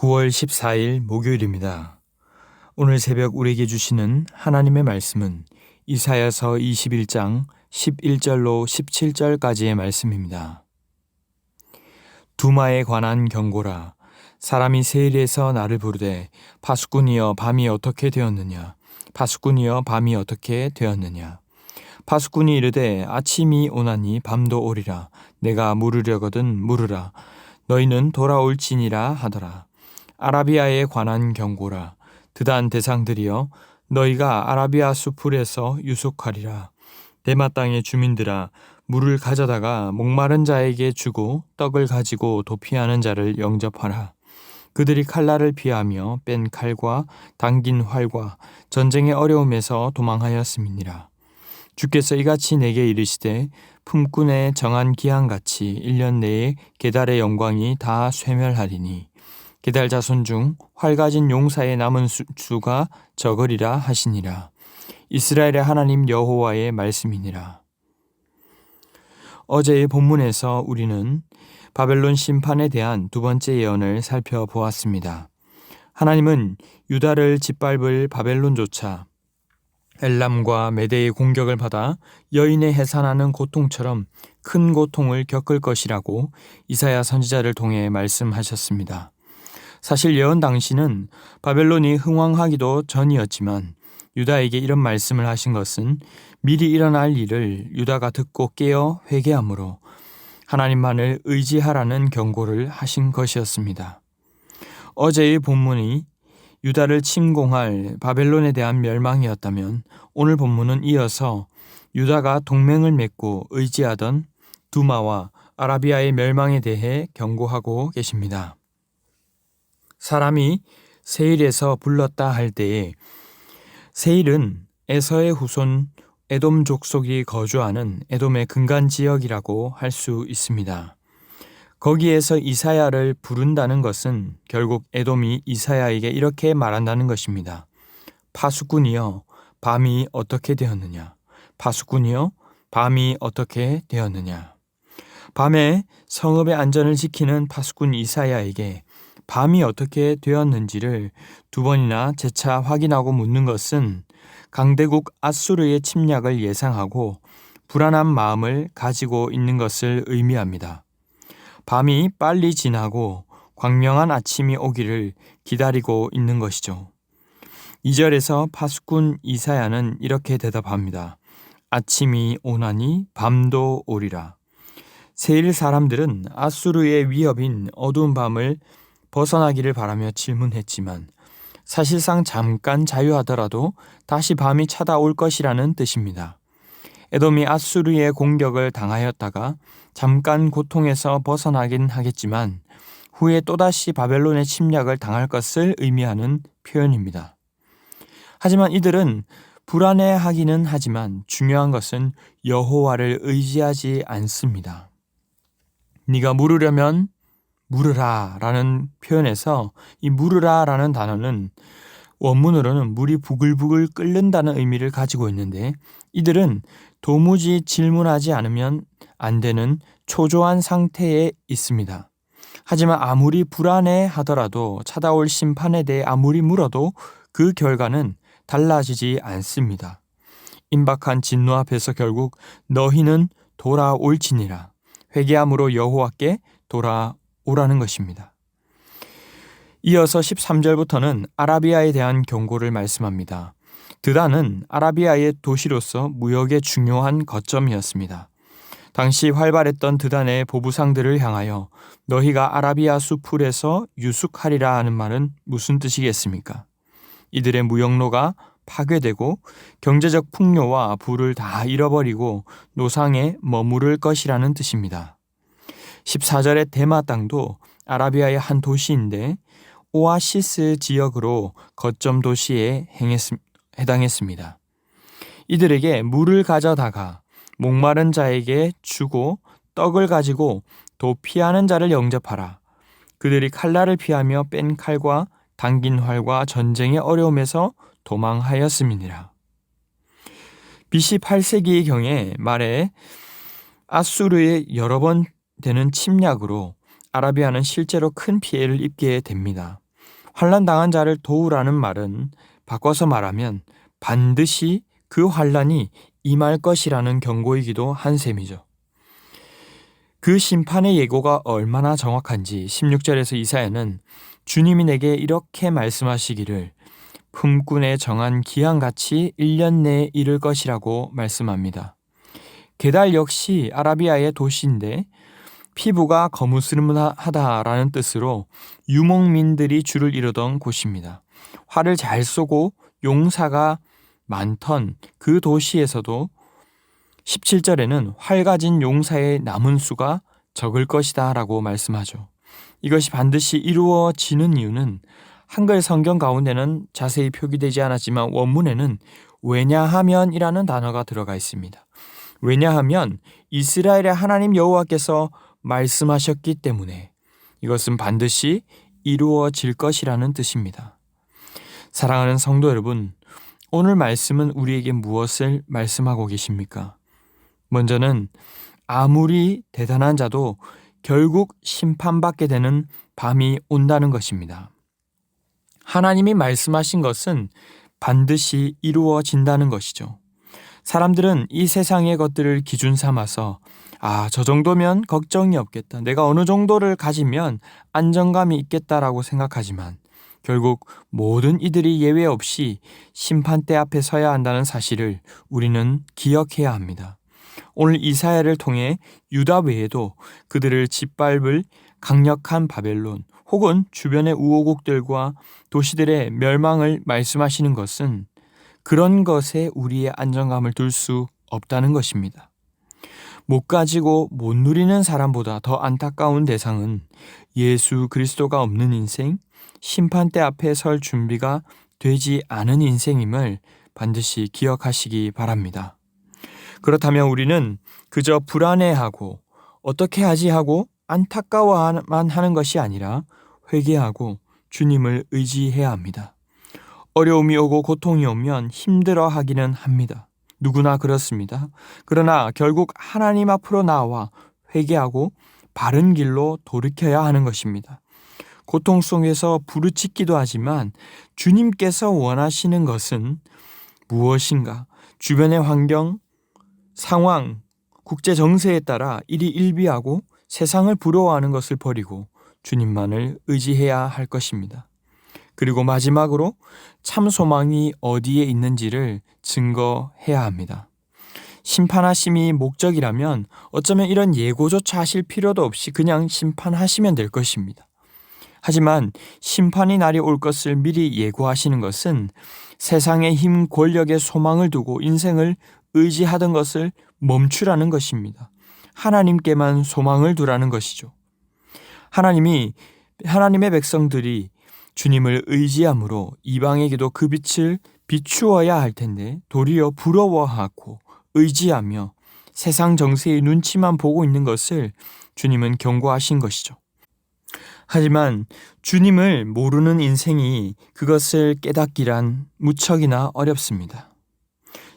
9월 14일 목요일입니다. 오늘 새벽 우리에게 주시는 하나님의 말씀은 이사야서 21장 11절로 17절까지의 말씀입니다. 두마에 관한 경고라. 사람이 세일에서 나를 부르되 파수꾼이여 밤이 어떻게 되었느냐. 파수꾼이여 밤이 어떻게 되었느냐. 파수꾼이 이르되 아침이 오나니 밤도 오리라. 내가 물으려거든 물으라. 너희는 돌아올지니라 하더라. 아라비아에 관한 경고라. 드단 대상들이여 너희가 아라비아 수풀에서 유숙하리라. 데마 땅의 주민들아 물을 가져다가 목마른 자에게 주고 떡을 가지고 도피하는 자를 영접하라. 그들이 칼날을 피하며 뺀 칼과 당긴 활과 전쟁의 어려움에서 도망하였음이니라. 주께서 이같이 내게 이르시되 품꾼의 정한 기한같이 1년 내에 게달의 영광이 다 쇠멸하리니 게달 자손 중 활 가진 용사의 남은 수가 적으리라 하시니라. 이스라엘의 하나님 여호와의 말씀이니라. 어제의 본문에서 우리는 바벨론 심판에 대한 두 번째 예언을 살펴보았습니다. 하나님은 유다를 짓밟을 바벨론조차 엘람과 메대의 공격을 받아 여인의 해산하는 고통처럼 큰 고통을 겪을 것이라고 이사야 선지자를 통해 말씀하셨습니다. 사실 예언 당시는 바벨론이 흥왕하기도 전이었지만 유다에게 이런 말씀을 하신 것은 미리 일어날 일을 유다가 듣고 깨어 회개하므로 하나님만을 의지하라는 경고를 하신 것이었습니다. 어제의 본문이 유다를 침공할 바벨론에 대한 멸망이었다면 오늘 본문은 이어서 유다가 동맹을 맺고 의지하던 두마와 아라비아의 멸망에 대해 경고하고 계십니다. 사람이 세일에서 불렀다 할 때에 세일은 에서의 후손 에돔 족속이 거주하는 에돔의 근간 지역이라고 할 수 있습니다. 거기에서 이사야를 부른다는 것은 결국 에돔이 이사야에게 이렇게 말한다는 것입니다. 파수꾼이여 밤이 어떻게 되었느냐. 파수꾼이여 밤이 어떻게 되었느냐. 밤에 성읍의 안전을 지키는 파수꾼 이사야에게 밤이 어떻게 되었는지를 두 번이나 재차 확인하고 묻는 것은 강대국 아수르의 침략을 예상하고 불안한 마음을 가지고 있는 것을 의미합니다. 밤이 빨리 지나고 광명한 아침이 오기를 기다리고 있는 것이죠. 2절에서 파수꾼 이사야는 이렇게 대답합니다. 아침이 오나니 밤도 오리라. 세일 사람들은 아수르의 위협인 어두운 밤을 벗어나기를 바라며 질문했지만 사실상 잠깐 자유하더라도 다시 밤이 찾아올 것이라는 뜻입니다. 에돔이 아수르의 공격을 당하였다가 잠깐 고통에서 벗어나긴 하겠지만 후에 또다시 바벨론의 침략을 당할 것을 의미하는 표현입니다. 하지만 이들은 불안해하기는 하지만 중요한 것은 여호와를 의지하지 않습니다. 네가 물으려면 물으라 라는 표현에서 이 물으라 라는 단어는 원문으로는 물이 부글부글 끓는다는 의미를 가지고 있는데 이들은 도무지 질문하지 않으면 안 되는 초조한 상태에 있습니다. 하지만 아무리 불안해 하더라도 찾아올 심판에 대해 아무리 물어도 그 결과는 달라지지 않습니다. 임박한 진노 앞에서 결국 너희는 돌아올지니라. 회개함으로 여호와께 돌아오라는 것입니다. 이어서 13절부터는 아라비아에 대한 경고를 말씀합니다. 드단은 아라비아의 도시로서 무역의 중요한 거점이었습니다. 당시 활발했던 드단의 보부상들을 향하여 너희가 아라비아 수풀에서 유숙하리라 하는 말은 무슨 뜻이겠습니까? 이들의 무역로가 파괴되고 경제적 풍요와 부를 다 잃어버리고 노상에 머무를 것이라는 뜻입니다. 14절의 데마 땅도 아라비아의 한 도시인데 오아시스 지역으로 거점 도시에 해당했습니다. 이들에게 물을 가져다가 목마른 자에게 주고 떡을 가지고 도피하는 자를 영접하라. 그들이 칼날을 피하며 뺀 칼과 당긴 활과 전쟁의 어려움에서 도망하였음이니라. BC 8세기의 경에 말에 아수르의 여러 번 되는 침략으로 아라비아는 실제로 큰 피해를 입게 됩니다. 환난 당한 자를 도우라는 말은 바꿔서 말하면 반드시 그 환난이 임할 것이라는 경고이기도 한 셈이죠. 그 심판의 예고가 얼마나 정확한지 16절에서 이사야는 주님이 내게 이렇게 말씀하시기를 품꾼에 정한 기한같이 1년 내에 이를 것이라고 말씀합니다. 게달 역시 아라비아의 도시인데 피부가 거무스름하다라는 뜻으로 유목민들이 주를 이루던 곳입니다. 활을 잘 쏘고 용사가 많던 그 도시에서도 17절에는 활 가진 용사의 남은 수가 적을 것이다 라고 말씀하죠. 이것이 반드시 이루어지는 이유는 한글 성경 가운데는 자세히 표기되지 않았지만 원문에는 왜냐하면이라는 단어가 들어가 있습니다. 왜냐하면 이스라엘의 하나님 여호와께서 말씀하셨기 때문에 이것은 반드시 이루어질 것이라는 뜻입니다. 사랑하는 성도 여러분, 오늘 말씀은 우리에게 무엇을 말씀하고 계십니까? 먼저는 아무리 대단한 자도 결국 심판받게 되는 밤이 온다는 것입니다. 하나님이 말씀하신 것은 반드시 이루어진다는 것이죠. 사람들은 이 세상의 것들을 기준 삼아서 저 정도면 걱정이 없겠다. 내가 어느 정도를 가지면 안정감이 있겠다라고 생각하지만 결국 모든 이들이 예외 없이 심판대 앞에 서야 한다는 사실을 우리는 기억해야 합니다. 오늘 이사야를 통해 유다 외에도 그들을 짓밟을 강력한 바벨론 혹은 주변의 우호국들과 도시들의 멸망을 말씀하시는 것은 그런 것에 우리의 안정감을 둘 수 없다는 것입니다. 못 가지고 못 누리는 사람보다 더 안타까운 대상은 예수 그리스도가 없는 인생, 심판대 앞에 설 준비가 되지 않은 인생임을 반드시 기억하시기 바랍니다. 그렇다면 우리는 그저 불안해하고 어떻게 하지 하고 안타까워만 하는 것이 아니라 회개하고 주님을 의지해야 합니다. 어려움이 오고 고통이 오면 힘들어하기는 합니다. 누구나 그렇습니다. 그러나 결국 하나님 앞으로 나와 회개하고 바른 길로 돌이켜야 하는 것입니다. 고통 속에서 부르짖기도 하지만 주님께서 원하시는 것은 무엇인가? 주변의 환경, 상황, 국제 정세에 따라 이리 일비하고 세상을 부러워하는 것을 버리고 주님만을 의지해야 할 것입니다. 그리고 마지막으로 참 소망이 어디에 있는지를 증거해야 합니다. 심판하심이 목적이라면 어쩌면 이런 예고조차 하실 필요도 없이 그냥 심판하시면 될 것입니다. 하지만 심판의 날이 올 것을 미리 예고하시는 것은 세상의 힘, 권력에 소망을 두고 인생을 의지하던 것을 멈추라는 것입니다. 하나님께만 소망을 두라는 것이죠. 하나님의 백성들이 주님을 의지함으로 이방에게도 그 빛을 비추어야 할 텐데 도리어 부러워하고 의지하며 세상 정세의 눈치만 보고 있는 것을 주님은 경고하신 것이죠. 하지만 주님을 모르는 인생이 그것을 깨닫기란 무척이나 어렵습니다.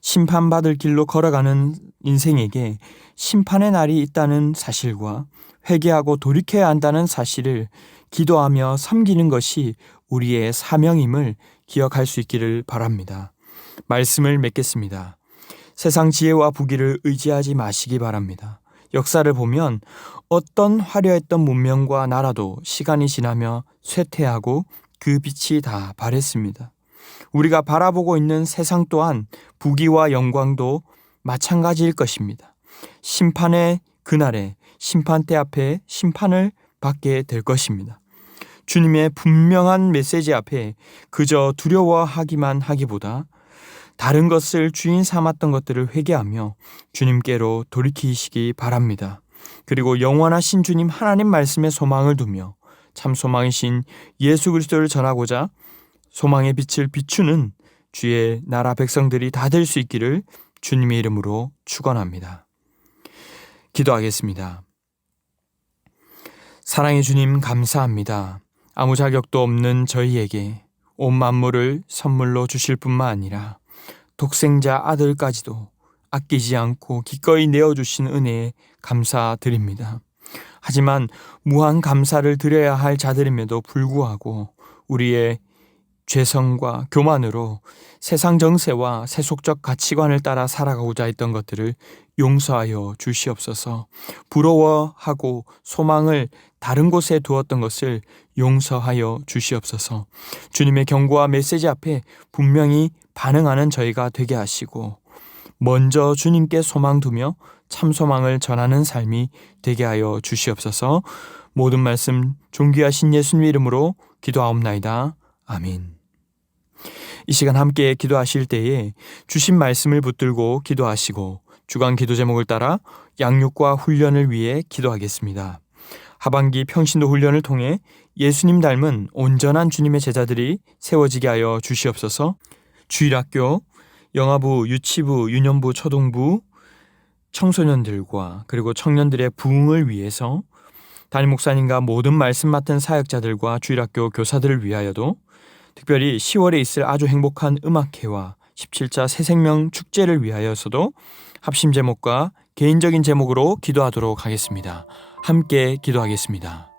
심판받을 길로 걸어가는 인생에게 심판의 날이 있다는 사실과 회개하고 돌이켜야 한다는 사실을 기도하며 섬기는 것이 우리의 사명임을 기억할 수 있기를 바랍니다. 말씀을 맺겠습니다. 세상 지혜와 부귀를 의지하지 마시기 바랍니다. 역사를 보면 어떤 화려했던 문명과 나라도 시간이 지나며 쇠퇴하고 그 빛이 다 바랬습니다. 우리가 바라보고 있는 세상 또한 부귀와 영광도 마찬가지일 것입니다. 심판의 그날에 심판대 앞에 심판을 받게 될 것입니다. 주님의 분명한 메시지 앞에 그저 두려워하기만 하기보다 다른 것을 주인 삼았던 것들을 회개하며 주님께로 돌이키시기 바랍니다. 그리고 영원하신 주님 하나님 말씀에 소망을 두며 참 소망이신 예수 그리스도를 전하고자 소망의 빛을 비추는 주의 나라 백성들이 다 될 수 있기를 주님의 이름으로 축원합니다. 기도하겠습니다. 사랑의 주님 감사합니다. 아무 자격도 없는 저희에게 온 만물을 선물로 주실 뿐만 아니라 독생자 아들까지도 아끼지 않고 기꺼이 내어주신 은혜에 감사드립니다. 하지만 무한 감사를 드려야 할 자들임에도 불구하고 우리의 죄성과 교만으로 세상 정세와 세속적 가치관을 따라 살아가고자 했던 것들을 용서하여 주시옵소서. 부러워하고 소망을 다른 곳에 두었던 것을 용서하여 주시옵소서. 주님의 경고와 메시지 앞에 분명히 반응하는 저희가 되게 하시고 먼저 주님께 소망 두며 참 소망을 전하는 삶이 되게 하여 주시옵소서. 모든 말씀 존귀하신 예수님 이름으로 기도하옵나이다. 아멘. 이 시간 함께 기도하실 때에 주신 말씀을 붙들고 기도하시고 주간 기도 제목을 따라 양육과 훈련을 위해 기도하겠습니다. 하반기 평신도 훈련을 통해 예수님 닮은 온전한 주님의 제자들이 세워지게 하여 주시옵소서. 주일학교, 영아부, 유치부, 유년부, 초등부, 청소년들과 그리고 청년들의 부흥을 위해서 담임 목사님과 모든 말씀 맡은 사역자들과 주일학교 교사들을 위하여도 특별히 10월에 있을 아주 행복한 음악회와 17자 새생명 축제를 위하여서도 합심 제목과 개인적인 제목으로 기도하도록 하겠습니다. 함께 기도하겠습니다.